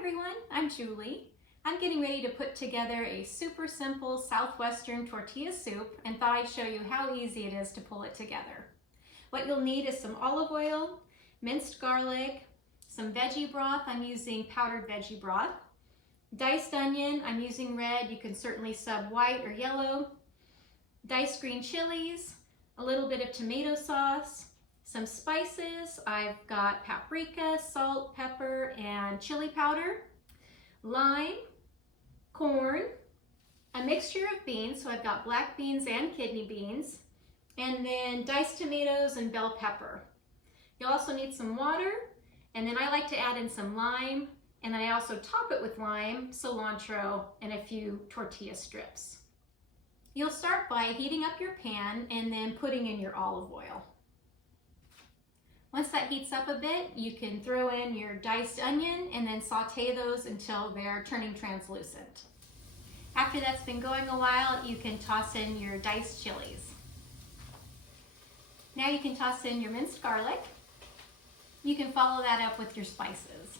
everyone, I'm Julie. I'm getting ready to put together a super simple Southwestern tortilla soup and thought I'd show you how easy it is to pull it together. What you'll need is some olive oil, minced garlic, some veggie broth. I'm using powdered veggie broth. Diced onion, I'm using red. You can certainly sub white or yellow. Diced green chilies, a little bit of tomato sauce, some spices. I've got paprika, salt, pepper, and chili powder, lime, corn, a mixture of beans, so I've got black beans and kidney beans, and then diced tomatoes and bell pepper. You'll also need some water, and then I like to add in some lime, and then I also top it with lime, cilantro, and a few tortilla strips. You'll start by heating up your pan and then putting in your olive oil. Once that heats up a bit, you can throw in your diced onion and then saute those until they're turning translucent. After that's been going a while, you can toss in your diced chilies. Now you can toss in your minced garlic. You can follow that up with your spices.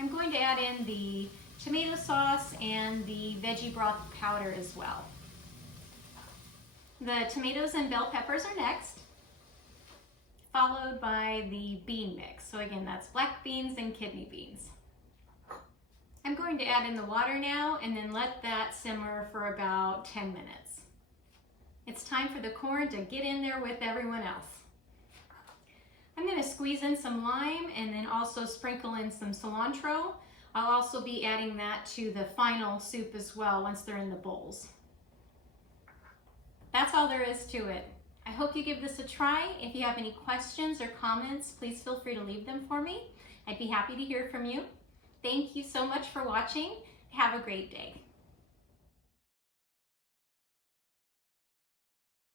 I'm going to add in the tomato sauce and the veggie broth powder as well. The tomatoes and bell peppers are next, followed by the bean mix. So again, that's black beans and kidney beans. I'm going to add in the water now and then let that simmer for about 10 minutes. It's time for the corn to get in there with everyone else. I'm going to squeeze in some lime and then also sprinkle in some cilantro. I'll also be adding that to the final soup as well once they're in the bowls. That's all there is to it. I hope you give this a try. If you have any questions or comments, please feel free to leave them for me. I'd be happy to hear from you. Thank you so much for watching. Have a great day.